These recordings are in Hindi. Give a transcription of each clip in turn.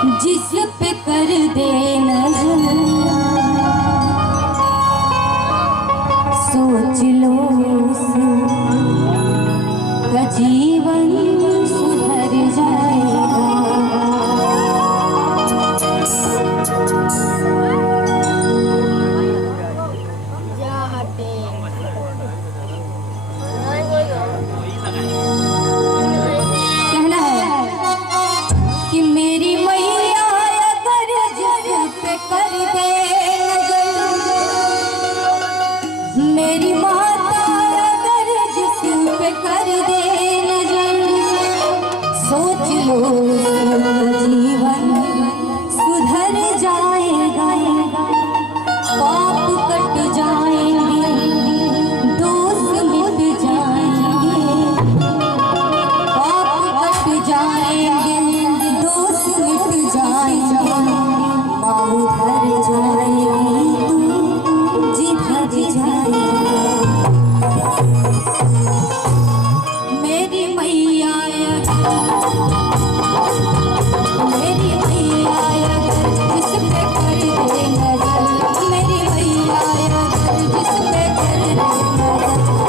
जिस पे कर दे नजर सोच लो उसका जीवन सुधर जाएगा। कहना है कि मेरी मैया अगर जिस पे कर दे नजर, मेरी माता अगर जिस पे कर दे नजर, सोच लो जीवन सुधर जाएगा। पाप कट जाएंगे, दोष मिट जाएंगे, पाप कट जाएंगे, दोष मिट जाएंगे, माँ उधर जाएगी तू जिधर जाएगा। मेरी मैया मेरी मैया जिस पे कर दे नजर, मेरी मैया जिस पे कर दे नजर,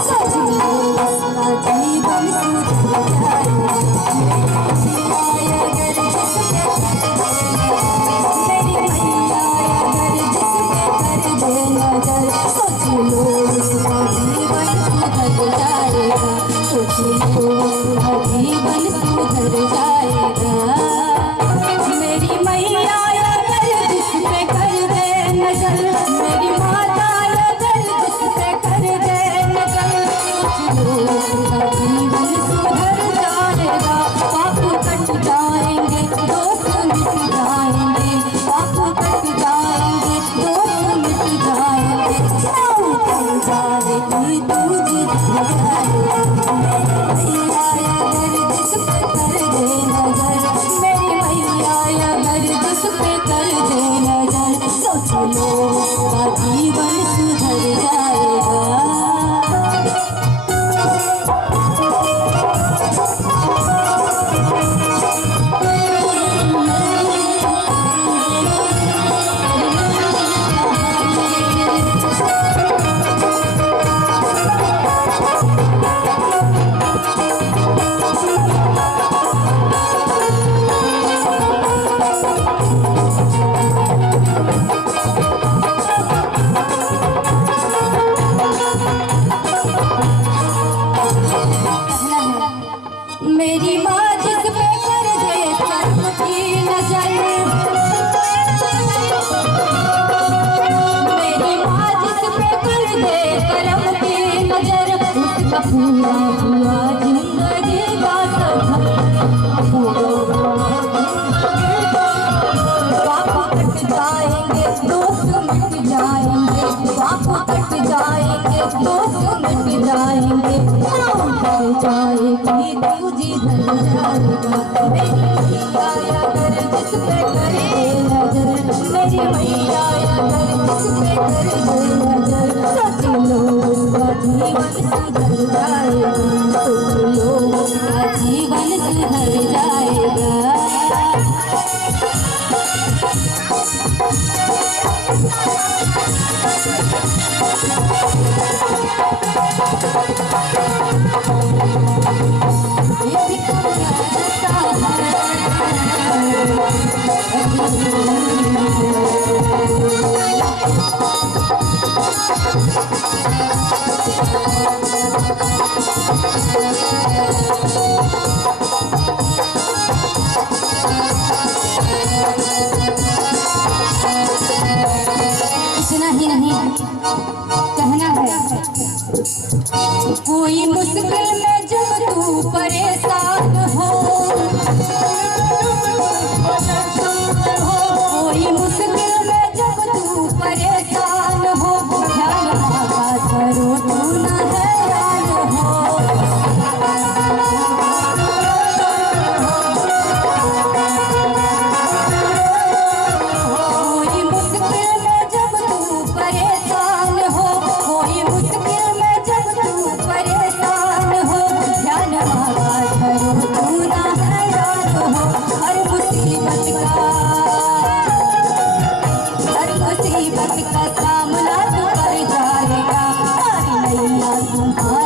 सोच लो उसका जीवन सुधर जाएगा। मेरी मैया अगर जिस पे कर दे नजर, सोच लो उसका जीवन सुधर जाएगा। सोच लो उसका जीवन सुधर जाएगा। मेरी मैया अगर जिस पे कर दे नजर, मेरी माता अगर जिस पे कर दे नजर, सोच लो उसका जीवन सुधर जाएगा। पाप कट जाएंगे, दोष मिट जाएंगे, पाप कट जाएंगे, दोष मिट जाएंगे, माँ उधर जाएगी तू जिधर जाएगा। मेरी मैया अगर जिस पे कर दे नजर, मेरी मैया अगर जिस पे कर दे नजर, सोच लो उसका जीवन सुधर जाएगा। मेरी माँ जिस पे कर दे कर्म की नजर, मेरी माँ जिस पे कर दे कर्म की नजर, उसका पूरा हुआ जिंदगी का सफर, पाप कट जाएंगे, दोष मिट जाएंगे, पाप कट जाएंगे, दोष मिट जाएंगे, उधर जाएगी तू जिधर जाएगा। मेरी मैया अगर जिस पे कर दे नजर, मेरी मैया अगर जिस पे कर दे नजर, सोच लो उसका जीवन सुधर जाएगा। सोच लो उसका जीवन सुधर जाएगा। इतना ही नहीं कहना है, कोई मुश्किल में जब तू परेशान हो, कोई मुश्किल में जब तू परेशान हो, ध्यान बाबा करो तू न हैरान हो। कोई मुश्किल में जब तू परेशान हो, कोई मुश्किल में जब तू परेशान हो, ध्यान बाबा तुम्हारा